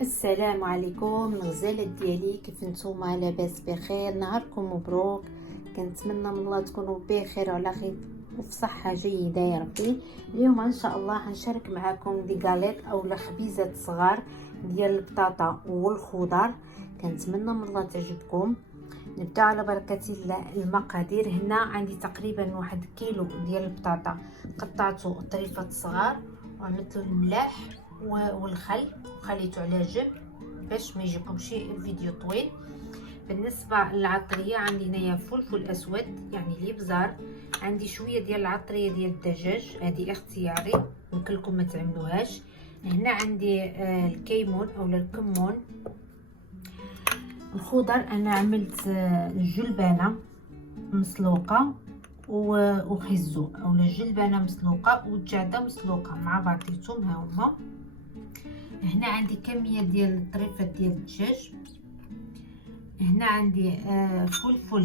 السلام عليكم الغزالات ديالي، كيف نتوما؟ لاباس بخير؟ نهاركم مبروك. كنتمنى من الله تكونوا بخير وعلى خير وفي صحه جيده يا ربي. اليوم ان شاء الله حنشارك معكم دي غاليط او خبيزات صغار ديال البطاطا والخضر. كنتمنى من الله تعجبكم. نبدا على بركه الله. المقادير هنا عندي تقريبا 1 كيلو ديال البطاطا، قطعته طريفات صغار وعملت له الملح والخل وخليته على جنب باش ما يجيكمش الفيديو طويل. بالنسبه للعطريه عندي هنايا فلفل اسود يعني الابزار، عندي شويه ديال العطريه ديال الدجاج، هذه اختياري يمكن لكم ما تعملوهاش. هنا عندي الكيمون او الكمون. الخضر انا عملت الجلبانه مسلوقه وخزو او الجلبانه مسلوقه والجعده مسلوقه مع بعضيتهم ها هما. هنا عندي كميه ديال الطريفات ديال الدجاج. هنا عندي فلفل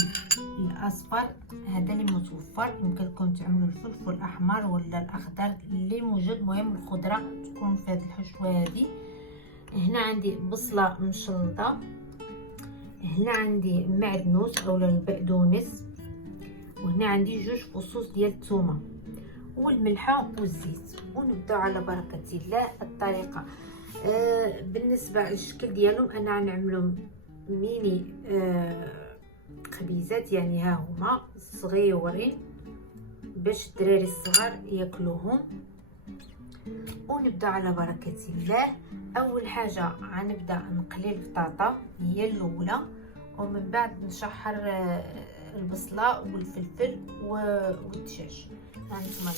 الاصفر هذا اللي متوفر، يمكن لكم تعملوا الفلفل الاحمر ولا الاخضر اللي موجود، المهم الخضره تكون في هذه الحشوه هذه. هنا عندي بصله مشلطه. هنا عندي معدنوس او البقدونس. وهنا عندي 2 فصوص ديال الثومه والملحه والزيت. ونبدا على بركه الله. الطريقه بالنسبه للشكل ديالهم انا غنعملهم ميني خبيزات، يعني ها هما صغيورين باش الدراري الصغار ياكلوهم. ونبدا على بركه الله. اول حاجه غنبدا نقلي البطاطا هي الاولى، ومن بعد نشحر البصله والفلفل والدجاج. هانتوما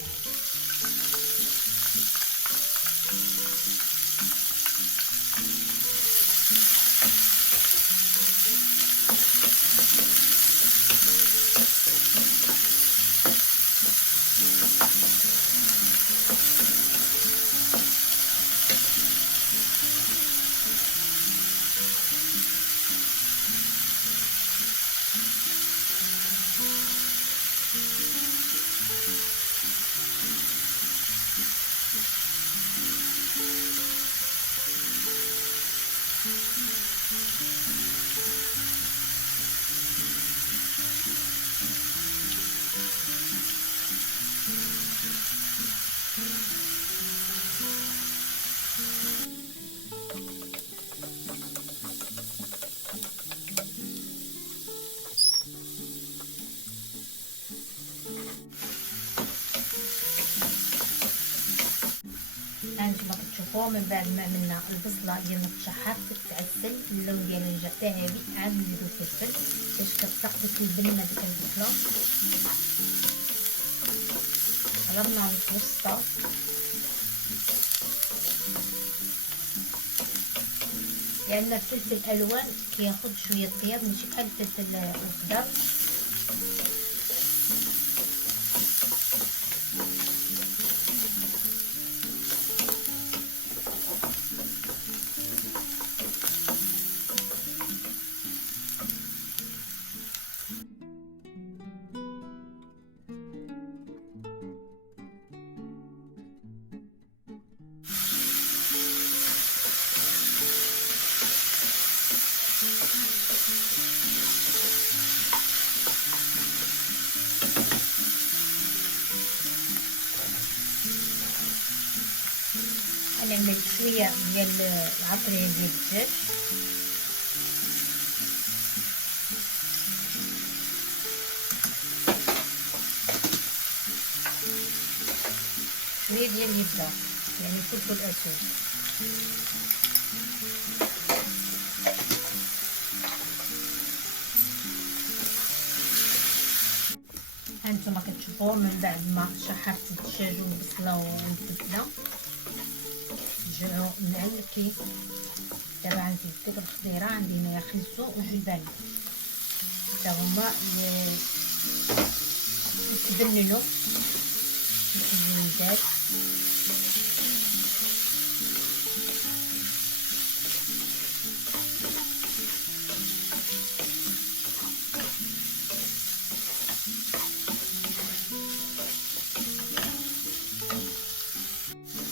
هانتوما كتشوفوا من بعد ما عملنا البصله ديالنا تشحر تتعسل، اللون ديالها جا ذهبي. عاد نزيدو الفلفل باش كتطلق ديك البنه ديك البصله على النار المتوسطه. لان الفلفل الالوان كياخذ شويه طياب ماشي بحال الفلفل الخضر. انا عملت شويه ديال العطريه ديال الدجاج، شويه ديال الابزار يعني فلفل اسود. هانتوما كتشوفوا من بعد ما شحرت الدجاج والبصله والفلفله جاو معلكين. دابا عندي ديك الخضيره، عندي هنايا خيزو وجلبانه حتى هما يتبننوا الزبدات.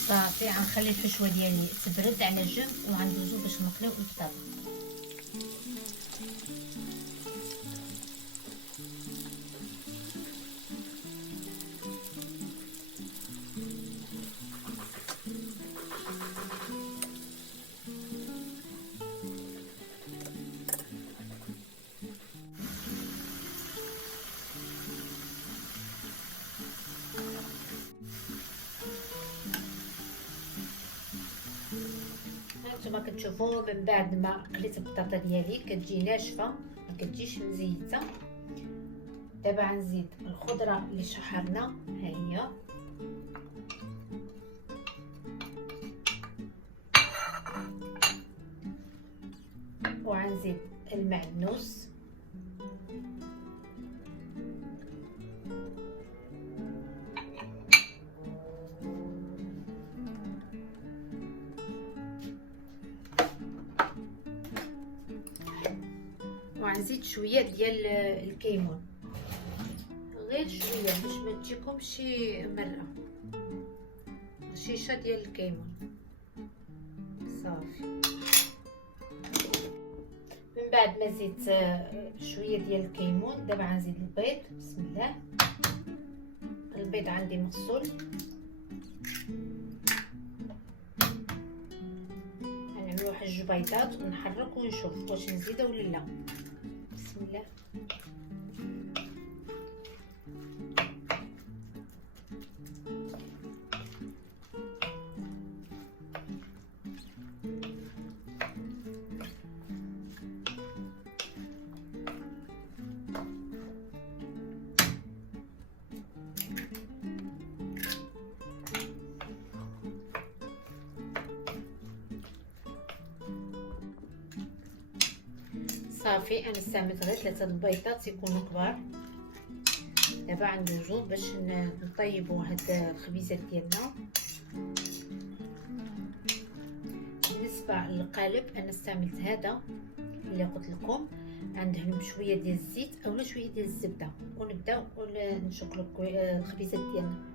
صافي صافي غنخلي الحشوه ديالي تبرد على جنب وغندوزو باش نقليو البطاطا. هانتوما كتشوفوا من بعد ما قليت البطاطا ديالي كتجي ناشفه ما كتجيش مزيته. دابا غنزيد الخضره اللي شحرنا، ها هي وغنزيد المعدنوس وغنزيد شويه ديال الكيمون، غير شويه باش ما تجيكمش مره، شيشه ديال الكيمون صافي. من بعد ما زيدت شويه ديال الكيمون دابا غنزيد البيض. بسم الله. البيض عندي مغسول، غنعمل واحد جوج بيضات ونحرك ونشوف واش نزيدها ولا لا. بسم الله. صافي انا استعملت غير 3 البيضات يكونوا كبار. دابا غندوزو باش نطيبوا هاد الخبيزات ديالنا. بالنسبه للقالب انا استعملت هذا اللي قلت لكم، غندهنو بشويه ديال الزيت اولا شويه ديال الزبده ونبداو نشكلوا الخبيزات ديالنا.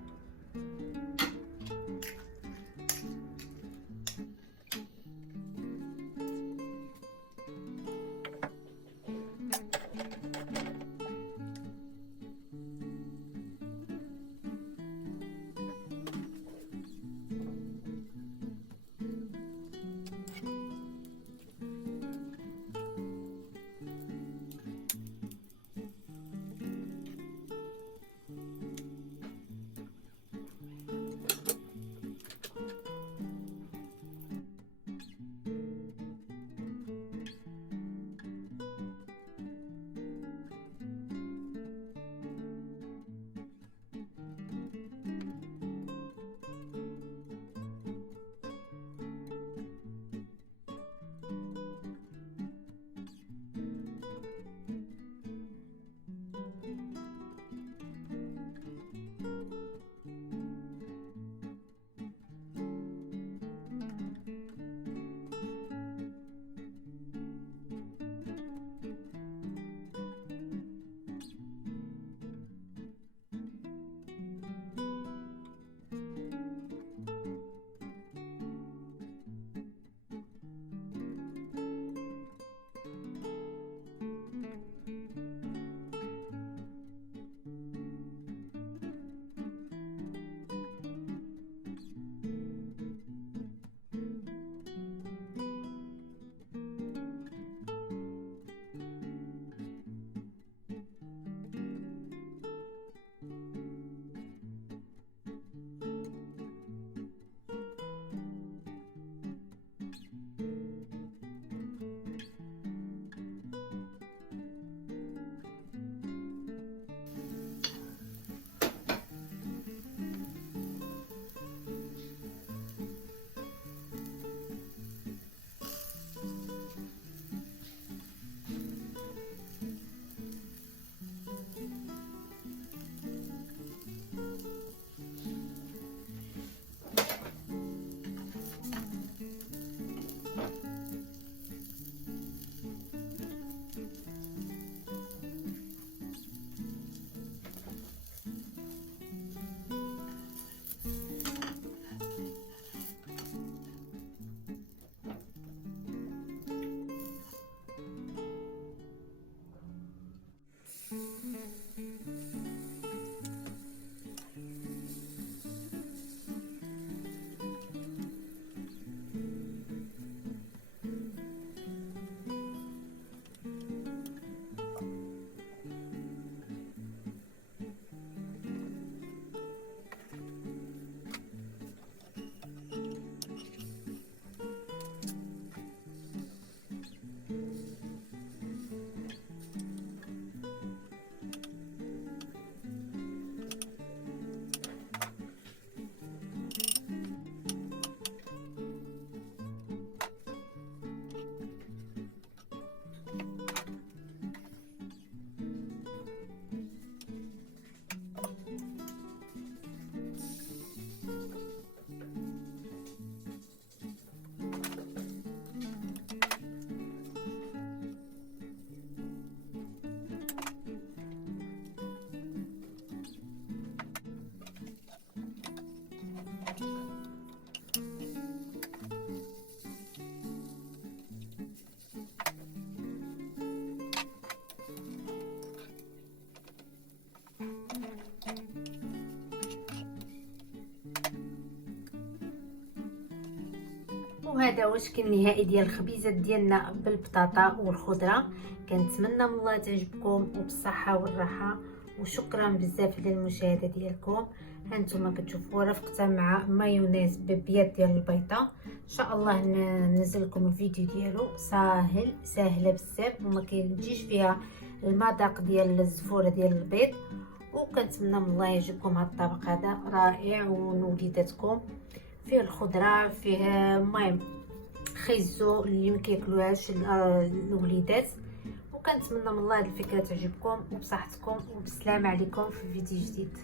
وهذا هو الشكل النهائي ديال الخبيزات ديالنا بالبطاطا والخضره. كنتمنى من الله تعجبكم وبالصحه والراحه، وشكرا بزاف للمشاهده ديالكم. هانتوما كتشوفوا رافقتها مع مايونيز ببيض ديال البيضه. ان شاء الله ننزل لكم الفيديو ديالو، ساهله بزاف وما كيجيش فيها المذاق ديال الزفوره ديال البيض. وكنتمنى من الله يعجبكم هذا الطبق هذا رائع، ولوليداتكم فيه الخضره، فيه المهم خيزو اللي ما كياكلوهاش الوليدات. وكنتمنى من الله هذه الفكره تعجبكم وبصحتكم وبالسلامه عليكم في فيديو جديد.